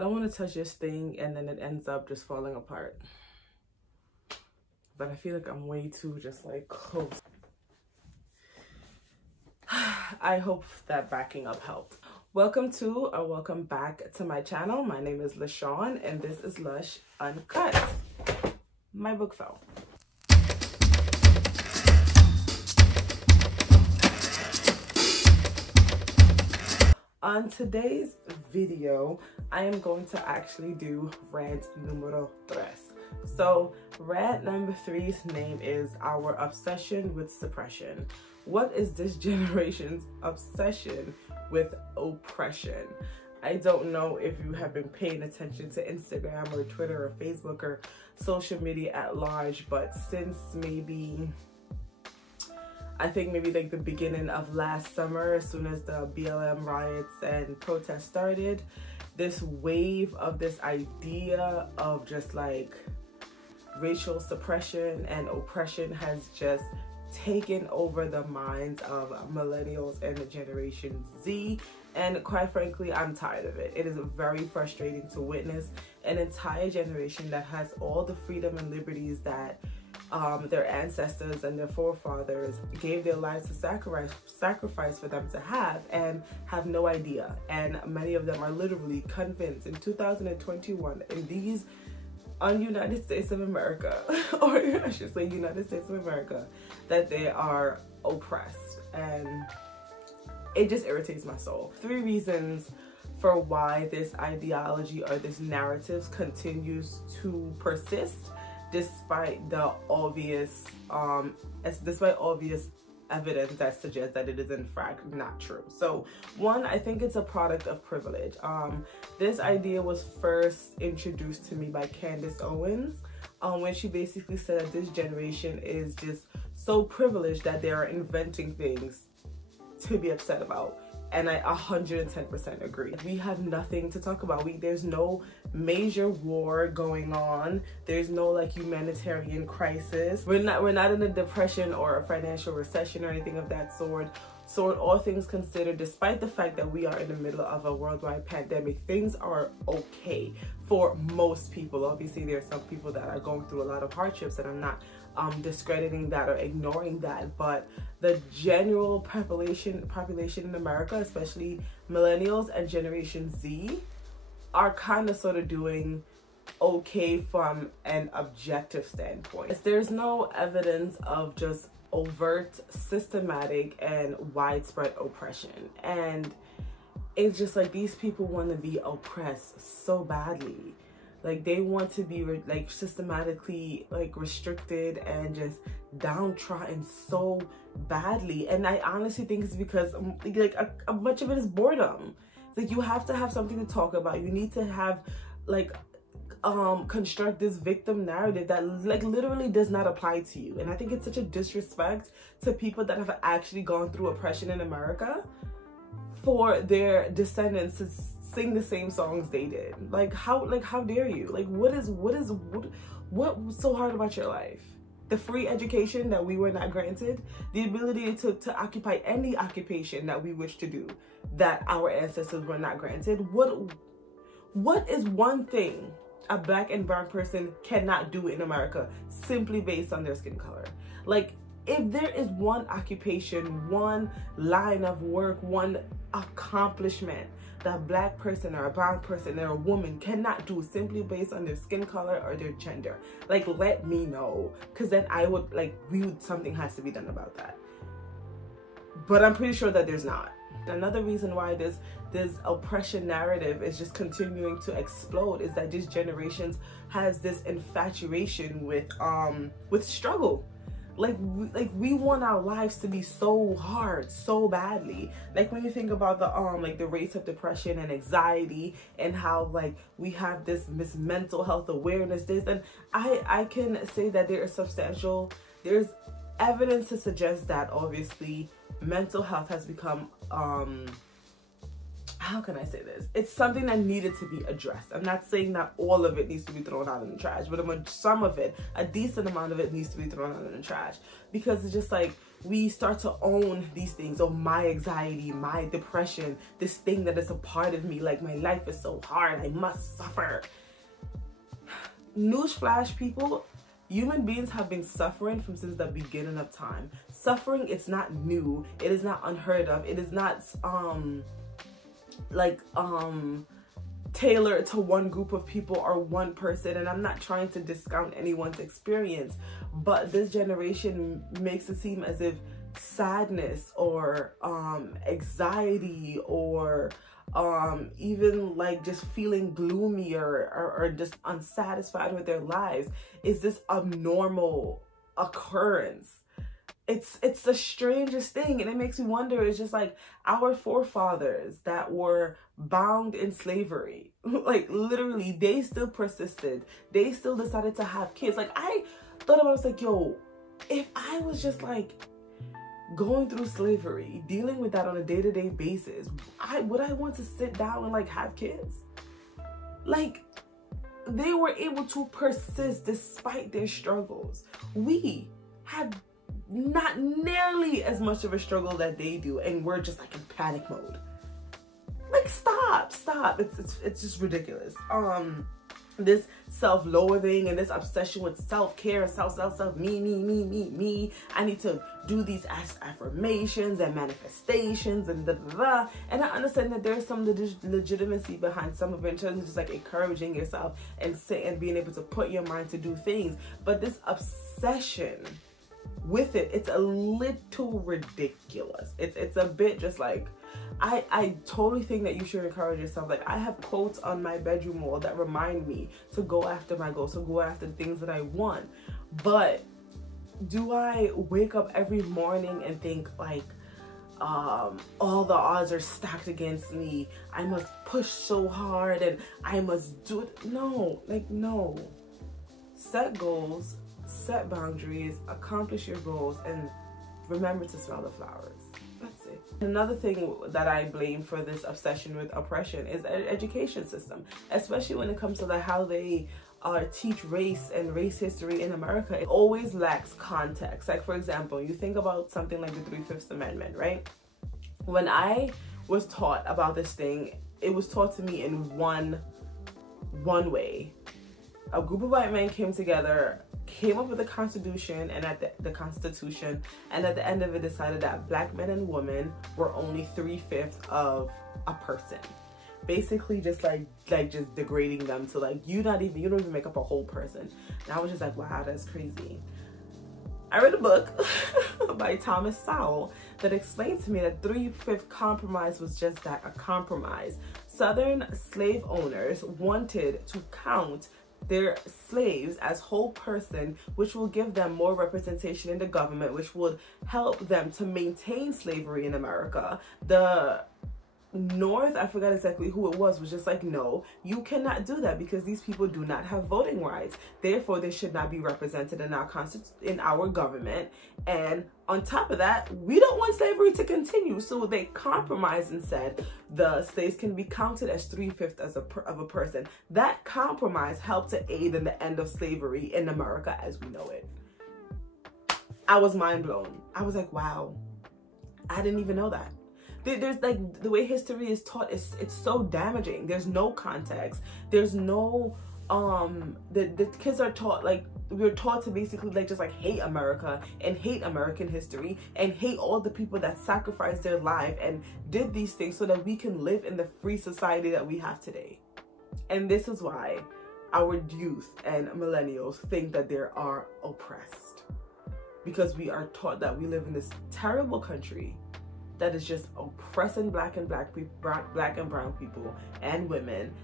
don't want to touch this thing and then it ends up just falling apart. But I feel like I'm way too just like close. I hope that backing up helped. Welcome back to my channel. My name is LaShawn and this is Lush Uncut. My book fell. On today's video, I am going to actually do rant numero 3. So rant number 3's name is Our Obsession with Suppression. What is this generation's obsession with oppression? I don't know if you have been paying attention to Instagram or Twitter or Facebook or social media at large, but since I think maybe like the beginning of last summer, as soon as the BLM riots and protests started, this wave of this idea of just like racial suppression and oppression has just taken over the minds of millennials and the Generation Z. And quite frankly, I'm tired of it. It is very frustrating to witness an entire generation that has all the freedom and liberties that their ancestors and their forefathers gave their lives to sacrifice for them to have, and have no idea. And many of them are literally convinced in 2021 in these United States of America, or I should say United States of America, that they are oppressed. And it just irritates my soul. 3 reasons for why this ideology or this narrative continues to persist despite the obvious evidence that suggests that it is in fact not true. So 1, I think it's a product of privilege. This idea was first introduced to me by Candace Owens when she basically said that this generation is just so privileged that they are inventing things to be upset about. And I 110% agree. We have nothing to talk about. There's no major war going on. There's no like humanitarian crisis. We're not in a depression or a financial recession or anything of that sort. So all things considered, despite the fact that we are in the middle of a worldwide pandemic, things are okay for most people. Obviously, there are some people that are going through a lot of hardships, and I'm not discrediting that or ignoring that, but the general population in America, especially millennials and Generation Z, are kind of sort of doing okay from an objective standpoint. There's no evidence of just overt, systematic, and widespread oppression, and it's just like these people want to be oppressed so badly. Like they want to be like systematically like restricted and just downtrodden so badly. And I honestly think it's because like a bunch of it is boredom. It's like you have to have something to talk about. You need to have like construct this victim narrative that like literally does not apply to you. And I think it's such a disrespect to people that have actually gone through oppression in America for their descendants to sing the same songs they did. Like how dare you? Like what's so hard about your life? The free education that we were not granted, the ability to occupy any occupation that we wish to do that our ancestors were not granted. What is one thing a Black and brown person cannot do in America simply based on their skin color? Like if there is one occupation, one line of work, one accomplishment that a Black person or a brown person or a woman cannot do simply based on their skin color or their gender, like let me know, because then I would something has to be done about that. But I'm pretty sure that there's not. Another reason why this oppression narrative is just continuing to explode is that this generation has this infatuation with struggle. Like we want our lives to be so hard, so badly. Like when you think about the rates of depression and anxiety and how like we have this mental health awareness, and I can say that there's evidence to suggest that obviously mental health has become how can I say this? It's something that needed to be addressed. I'm not saying that all of it needs to be thrown out in the trash, but some of it, a decent amount of it, needs to be thrown out in the trash, because it's just like we start to own these things. Oh, my anxiety, my depression, this thing that is a part of me, like my life is so hard, I must suffer. Newsflash, people, human beings have been suffering since the beginning of time. Suffering, it's not new, it is not unheard of, it is not tailored to one group of people or one person. And I'm not trying to discount anyone's experience, but this generation makes it seem as if sadness or anxiety or even like just feeling gloomy or just unsatisfied with their lives is this abnormal occurrence. It's the strangest thing, and it makes me wonder. It's just like our forefathers that were bound in slavery, like literally they still persisted, they still decided to have kids. Like I thought about it, I was like, yo, if I was just like going through slavery, dealing with that on a day-to-day basis, would I want to sit down and like have kids? Like, they were able to persist despite their struggles. We have not nearly as much of a struggle that they do, and we're just like in panic mode. Like, stop. It's just ridiculous. This self-loathing and this obsession with self-care, self, me. I need to do these affirmations and manifestations and da. And I understand that there's some legitimacy behind some of it in terms of just like encouraging yourself and being able to put your mind to do things. But this obsession with it, it's a little ridiculous. It's a bit just like, I totally think that you should encourage yourself. Like, I have quotes on my bedroom wall that remind me to go after my goals, to go after the things that I want. But do I wake up every morning and think like, all the odds are stacked against me, I must push so hard and I must do it? No, like, no. Set goals, set boundaries, accomplish your goals, and remember to smell the flowers. That's it. Another thing that I blame for this obsession with oppression is the education system, especially when it comes to how they teach race and race history in America. It always lacks context. Like, for example, you think about something like the 3/5 Amendment, right? When I was taught about this thing, it was taught to me in one way. A group of white men came together, came up with the Constitution and the Constitution, and at the end of it decided that black men and women were only 3/5 of a person. Basically just just degrading them to like, you don't even make up a whole person. And I was just like, wow, that's crazy. I read a book by Thomas Sowell that explained to me that 3/5 compromise was just that, a compromise. Southern slave owners wanted to count their slaves as whole person, which will give them more representation in the government, which would help them to maintain slavery in America. The North, I forgot exactly who it was just like, no, you cannot do that because these people do not have voting rights. Therefore, they should not be represented in our government. And on top of that, we don't want slavery to continue. So they compromised and said the slaves can be counted as 3/5 of a person. That compromise helped to aid in the end of slavery in America as we know it. I was mind blown. I was like, wow, I didn't even know that. There's like, the way history is taught, it's so damaging. There's no context. There's no the kids are taught, like, we're taught to basically like just like hate America and hate American history and hate all the people that sacrificed their life and did these things so that we can live in the free society that we have today. And this is why our youth and millennials think that they are oppressed, because we are taught that we live in this terrible country that is just oppressing black and brown people and women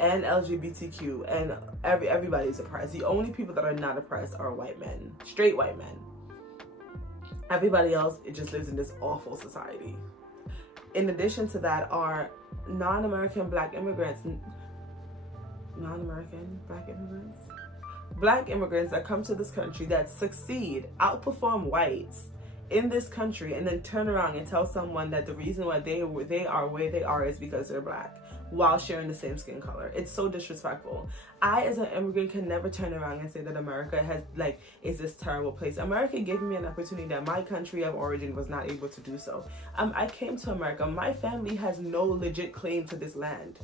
and LGBTQ, and everybody's oppressed. The only people that are not oppressed are white men, straight white men. Everybody else, it just lives in this awful society. In addition to that are non-American black immigrants that come to this country that succeed, outperform whites in this country and then turn around and tell someone that the reason why they are where they are is because they're Black, while sharing the same skin color. It's so disrespectful. I, as an immigrant, can never turn around and say that America has, like, is this terrible place. America gave me an opportunity that my country of origin was not able to do so. I came to America. My family has no legit claim to this land.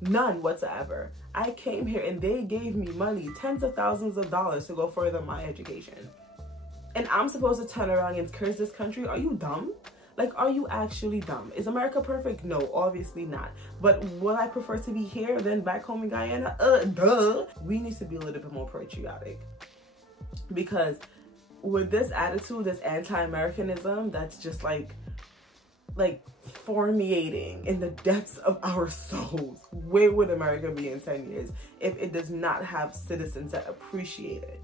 None whatsoever. I came here and they gave me money, tens of thousands of dollars, to go further my education. And I'm supposed to turn around and curse this country? Are you dumb? Like, are you actually dumb? Is America perfect? No, obviously not. But would I prefer to be here than back home in Guyana? Duh. We need to be a little bit more patriotic. Because with this attitude, this anti-Americanism, that's just like permeating in the depths of our souls. Where would America be in 10 years if it does not have citizens that appreciate it?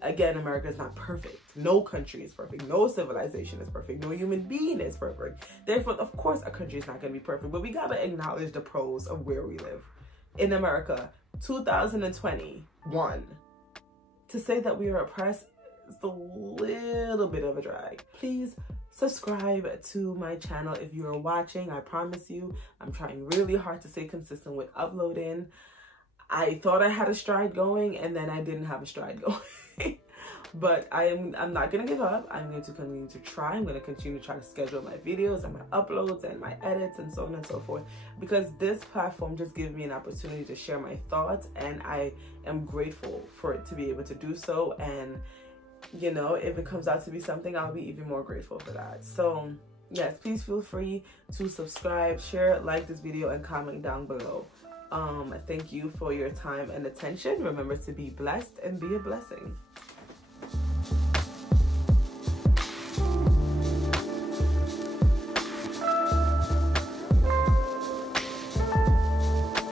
Again, America is not perfect. No country is perfect. No civilization is perfect. No human being is perfect. Therefore, of course, a country is not going to be perfect. But we got to acknowledge the pros of where we live. In America, 2021, to say that we are oppressed is a little bit of a drag. Please subscribe to my channel if you are watching. I promise you, I'm trying really hard to stay consistent with uploading. I thought I had a stride going, and then I didn't have a stride going. But I'm not gonna give up. I'm going to continue to try. I'm gonna continue to try to schedule my videos and my uploads and my edits and so on and so forth, because this platform just gives me an opportunity to share my thoughts, and I am grateful for it to be able to do so. And you know, if it comes out to be something, I'll be even more grateful for that. So yes, please feel free to subscribe, share, like this video, and comment down below. Thank you for your time and attention. Remember to be blessed and be a blessing.